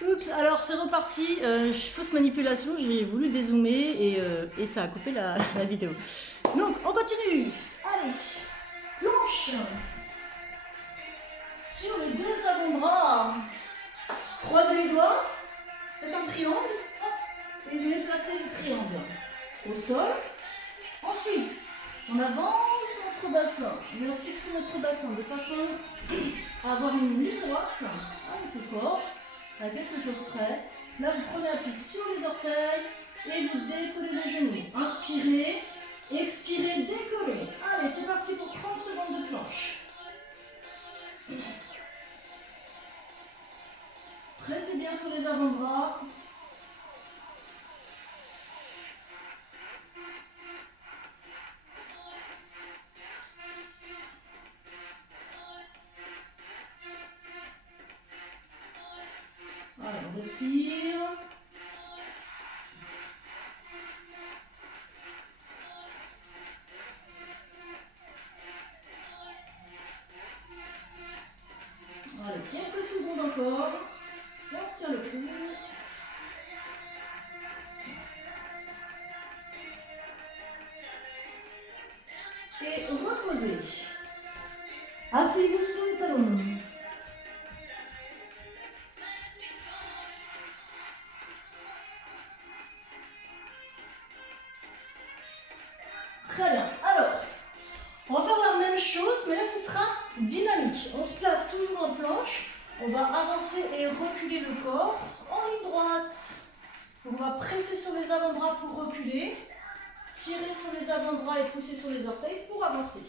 Oups, alors c'est reparti. Fausse manipulation, j'ai voulu dézoomer et ça a coupé la vidéo. Donc, on continue. Allez, planche sur les deux avant-bras. Croisez les doigts, faites un triangle, hop, et venez placer le triangle au sol. Ensuite, on avance notre bassin. On va fixer notre bassin de façon à avoir une ligne droite avec le corps, à quelque chose près. Là, vous prenez appui sur les orteils et vous décollez les genoux. Inspirez, expirez, décollez. Allez, c'est parti pour 30 secondes de planche. Pressez bien sur les avant-bras. Allez, on respire. Allez, quelques secondes encore. On tire le coude. Et reposez. Asseyez-vous sur les talons. Très bien. Alors, on va faire la même chose, mais là ce sera dynamique. On se place toujours en planche. On va avancer et reculer le corps en ligne droite. On va presser sur les avant-bras pour reculer. Tirer sur les avant-bras et pousser sur les orteils pour avancer.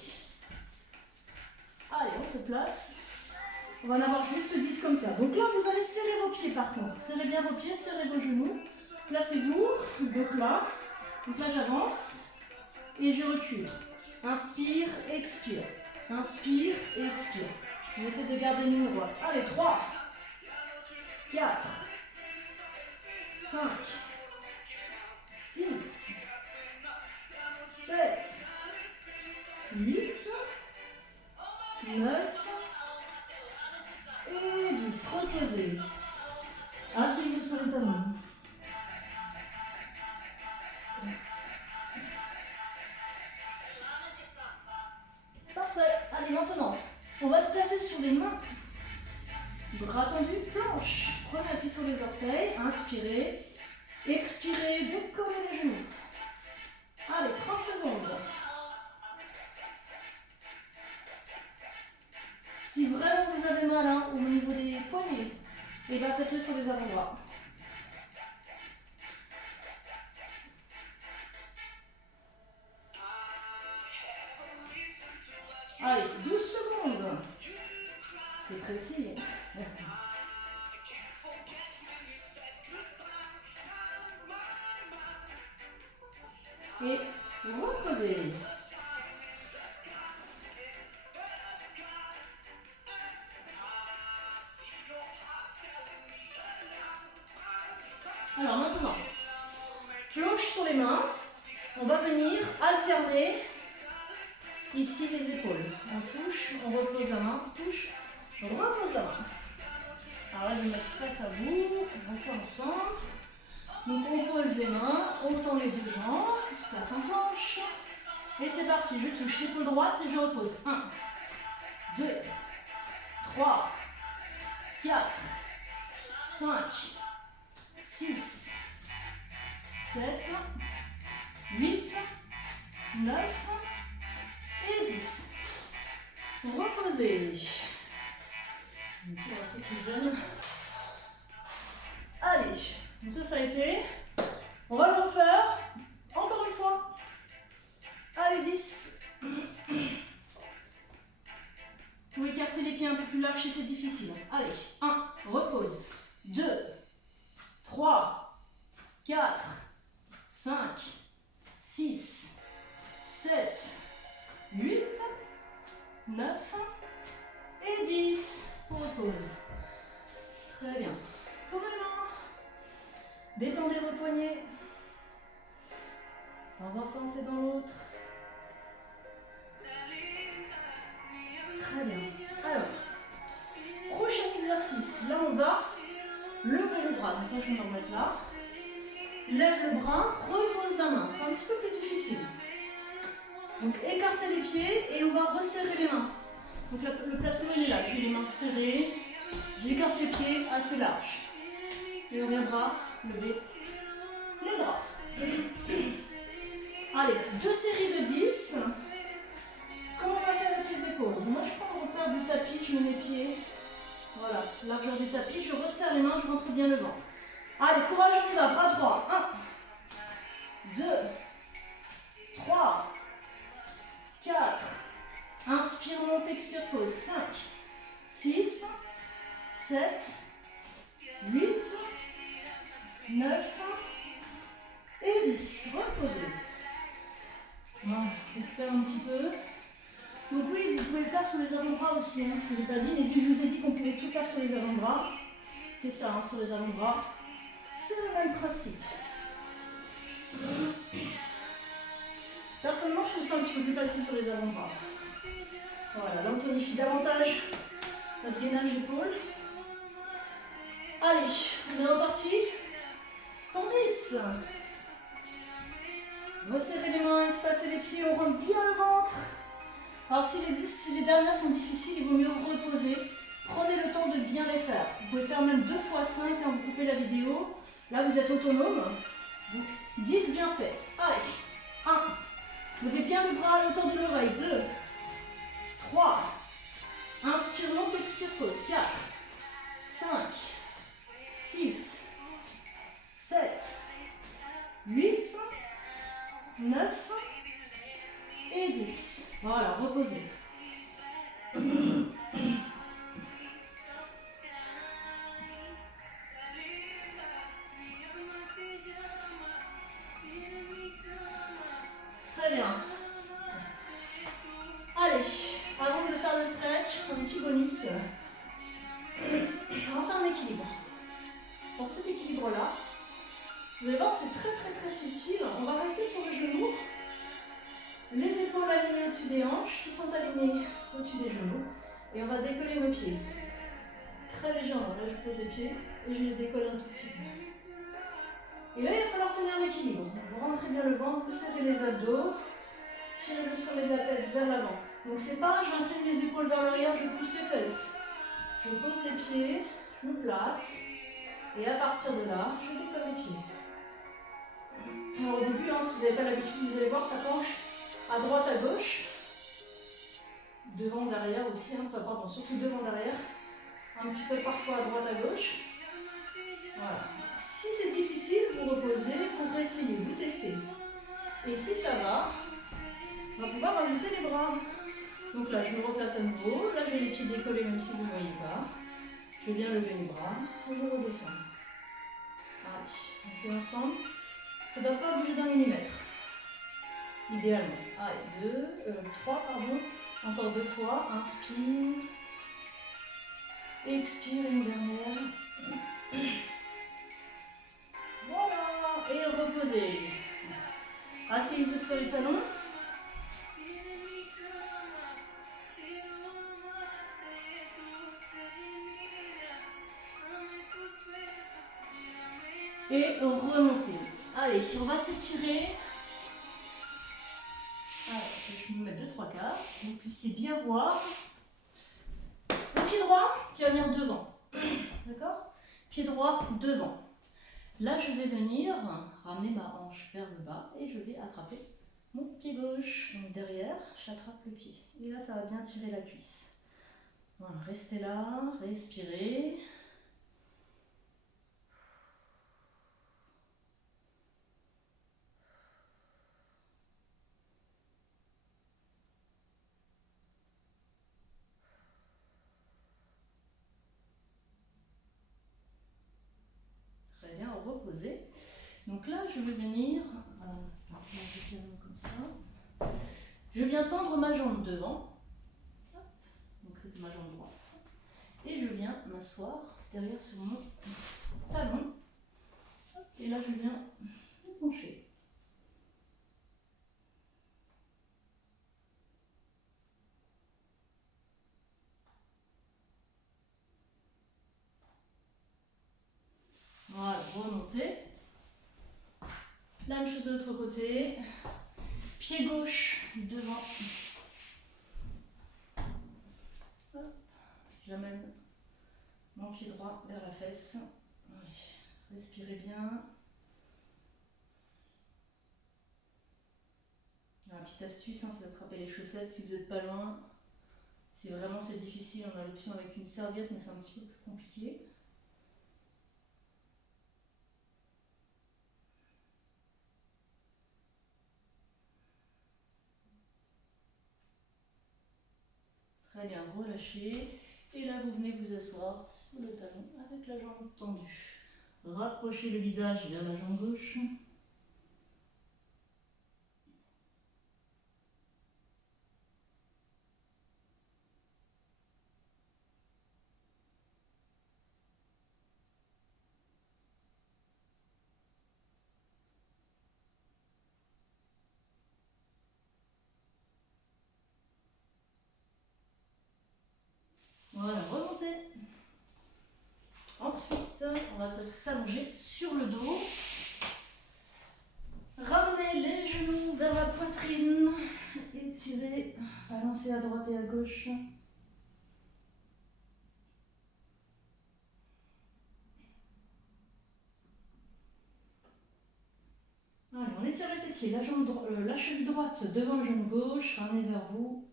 Allez, on se place. On va en avoir juste 10 comme ça. Donc là, vous allez serrer vos pieds par contre. Serrez bien vos pieds, serrez vos genoux. Placez-vous. Donc là j'avance et je recule. Inspire, expire. Inspire et expire. On essaie de garder une ligne droite. Allez, 3, 4, 5, 6, 7, 8, 9 et 10. Reposez. Asseyez-vous sur les talons. Parfait. Allez, maintenant, on va se placer sur les mains. Bras tendus, planche. Prenez appui sur les orteils. Inspirez. Expirez. Décollez les genoux. Allez, 30 secondes. Si vraiment vous avez mal au niveau des poignets, et bien faites-le sur les avant-bras. Allez, 12 secondes. C'est précis. Et reposez. Alors maintenant, planche sur les mains. On va venir alterner ici les épaules. On touche, on repose la main, touche, on repose la main. Alors là, je vais mettre face à vous, on fait ensemble. Donc on pose les mains, on tend les deux jambes, on se place en planche. Et c'est parti, je touche l'épaule droite et je repose. 1, 2, 3, 4, 5, 6, 7, 8, 9 et 10. Reposez. Allez, donc ça a été. On va le refaire. Encore une fois. Allez, 10. Vous écartez les pieds un peu plus larges si c'est difficile. Allez, 1, repose. 2, 3, 4, 5, 6, 7, 8, 9 et 10. On repose. Très bien. Tournez les mains. Détendez vos poignets. Dans un sens et dans l'autre. Très bien. Alors, prochain exercice. Là, on va levez le bras. Donc là, je vais me remettre là. Lève le bras, repose la main. C'est un petit peu plus difficile. Donc écartez les pieds et on va resserrer les mains. Donc le placement il est là. J'ai les mains serrées. J'écarte les pieds assez larges. Et on viendra lever les bras. Allez, 2 séries de 10. Comment on va faire avec les épaules? Moi je prends le repère du tapis, je mets mes pieds. Voilà, largeur du tapis, je resserre les mains, je rentre bien le ventre. Allez, courage, on y va, bras droit. 1, 2, 3, 4. Inspire, monte, expire, pause. 5, 6, 7, 8, 9 et 10. Reposez. Voilà, récupère un petit peu. Donc oui, vous pouvez le faire sur les avant-bras aussi, hein, je ne l'ai pas dit, mais vu que je vous ai dit qu'on pouvait tout faire sur les avant-bras, c'est ça, hein, sur les avant-bras, c'est le même principe. Personnellement, je trouve ça un petit peu plus facile sur les avant-bras. Voilà, là on tonifie davantage notre gainage d'épaule. Allez, on est reparti pour 10. Resserrez les mains, espacez les pieds, on rentre bien le ventre. Alors si les dernières sont difficiles, il vaut mieux reposer. Prenez le temps de bien les faire. Vous pouvez faire même 2 fois 5 quand vous coupez la vidéo. Là vous êtes autonome. Donc 10 bien faites. Allez, 1. Levez bien le bras à la hauteur de l'oreille. 2, 3. Inspire, monte, expire, pause. 4, 5, 6, 7, 8, 9 et 10. Voilà, reposez. Très bien. Allez, avant de faire le stretch, un petit bonus. On va faire un équilibre. Pour cet équilibre-là, vous allez voir, c'est très subtil. On va rester sur le genou. Les épaules alignées au-dessus des hanches, qui sont alignées au-dessus des genoux. Et on va décoller nos pieds. Très légèrement. Là, je pose les pieds et je les décolle un tout petit peu. Et là, il va falloir tenir l'équilibre. Vous rentrez bien le ventre, vous serrez les abdos, tirez le sommet de la tête vers l'avant. Donc, c'est pas j'incline les épaules vers l'arrière, je pousse les fesses. Je pose les pieds, je me place. Et à partir de là, je décolle les pieds. Alors, au début, si vous n'avez pas l'habitude, vous allez voir, ça penche à droite, à gauche. Devant, derrière aussi, enfin pardon, surtout devant, derrière. Un petit peu parfois à droite, à gauche. Voilà. Si c'est difficile, vous reposez, vous réessayez, vous testez. Et si ça va, on va pouvoir rajouter les bras. Donc là, je me replace à nouveau. Là, j'ai les pieds décollés, même si vous ne voyez pas. Je viens lever les bras et je redescends. Allez, on fait ensemble. Ça ne doit pas bouger d'un millimètre. Idéalement. Allez, 3, pardon. Encore 2 fois. Inspire. Expire une dernière. Voilà. Et reposez. Asseyez-vous sur les talons. Et remontez. Allez, on va s'étirer. Je vais me mettre 2-3 quarts, que vous puissiez bien voir. Le pied droit qui va venir devant. D'accord? Pied droit devant. Là, je vais venir ramener ma hanche vers le bas et je vais attraper mon pied gauche. Donc derrière, j'attrape le pied. Et là, ça va bien tirer la cuisse. Voilà, restez là, respirez. Très bien, reposez. Donc là, je vais venir, comme ça. Je viens tendre ma jambe devant. Donc c'est ma jambe droite. Et je viens m'asseoir derrière sur mon talon. Et là, je viens me pencher. remonter. La même chose de l'autre côté. Pied gauche devant. Hop. J'amène mon pied droit vers la fesse. Allez. Respirez bien. La petite astuce, hein, c'est d'attraper les chaussettes si vous n'êtes pas loin. Si vraiment c'est difficile, on a l'option avec une serviette, mais c'est un petit peu plus compliqué. Très bien, relâchez. Et là, vous venez vous asseoir sur le talon avec la jambe tendue. Rapprochez le visage vers la jambe gauche. Voilà, remontez. Ensuite, on va s'allonger sur le dos. Ramenez les genoux vers la poitrine. Étirez, balancez à droite et à gauche. Allez, on étire les fessiers, la cheville droite devant le genou gauche, ramenez vers vous.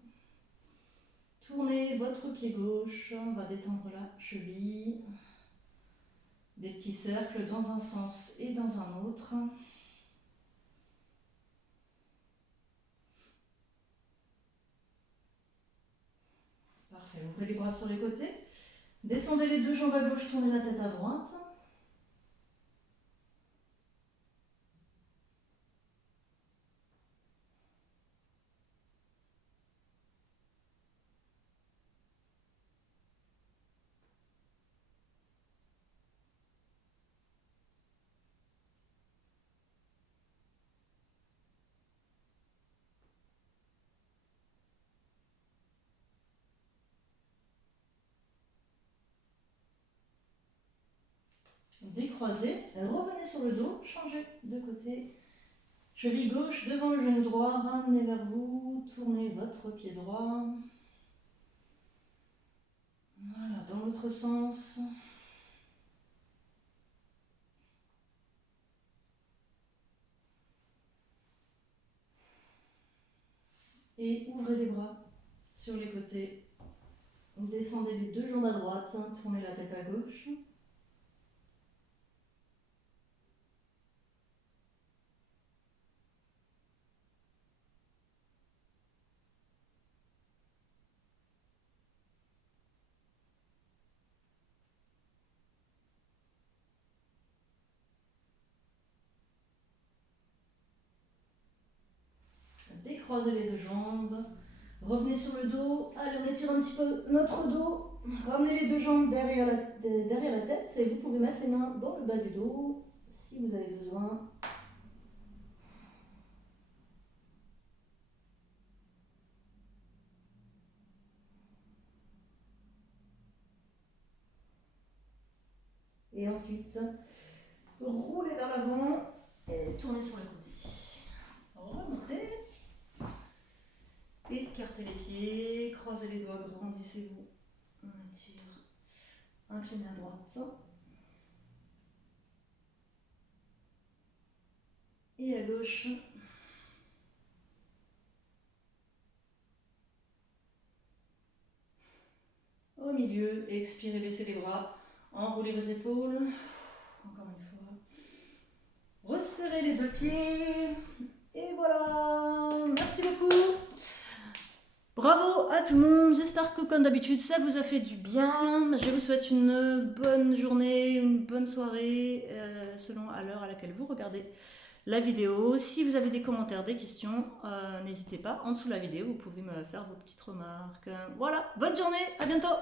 Tournez votre pied gauche, on va détendre la cheville. Des petits cercles dans un sens et dans un autre. Parfait, ouvrez les bras sur les côtés. Descendez les deux jambes à gauche, tournez la tête à droite. Décroisez, revenez sur le dos, changez de côté. Cheville gauche devant le genou droit, ramenez vers vous, tournez votre pied droit. Voilà, dans l'autre sens. Et ouvrez les bras sur les côtés. Descendez les deux jambes à droite, tournez la tête à gauche. Décroisez les deux jambes. Revenez sur le dos. Allez, on étire un petit peu notre dos. Ramenez les deux jambes derrière la tête et vous pouvez mettre les mains dans le bas du dos si vous avez besoin. Et ensuite, roulez vers l'avant et tournez sur les côtés. Remontez. Écartez les pieds, croisez les doigts, grandissez-vous. On étire. Inclinez à droite. Et à gauche. Au milieu, expirez, baissez les bras. Enroulez vos épaules. Encore une fois. Resserrez les deux pieds. Et voilà. Merci beaucoup. Bravo à tout le monde. J'espère que comme d'habitude, ça vous a fait du bien. Je vous souhaite une bonne journée, une bonne soirée, selon à l'heure à laquelle vous regardez la vidéo. Si vous avez des commentaires, des questions, n'hésitez pas. En dessous de la vidéo, vous pouvez me faire vos petites remarques. Voilà, bonne journée, à bientôt.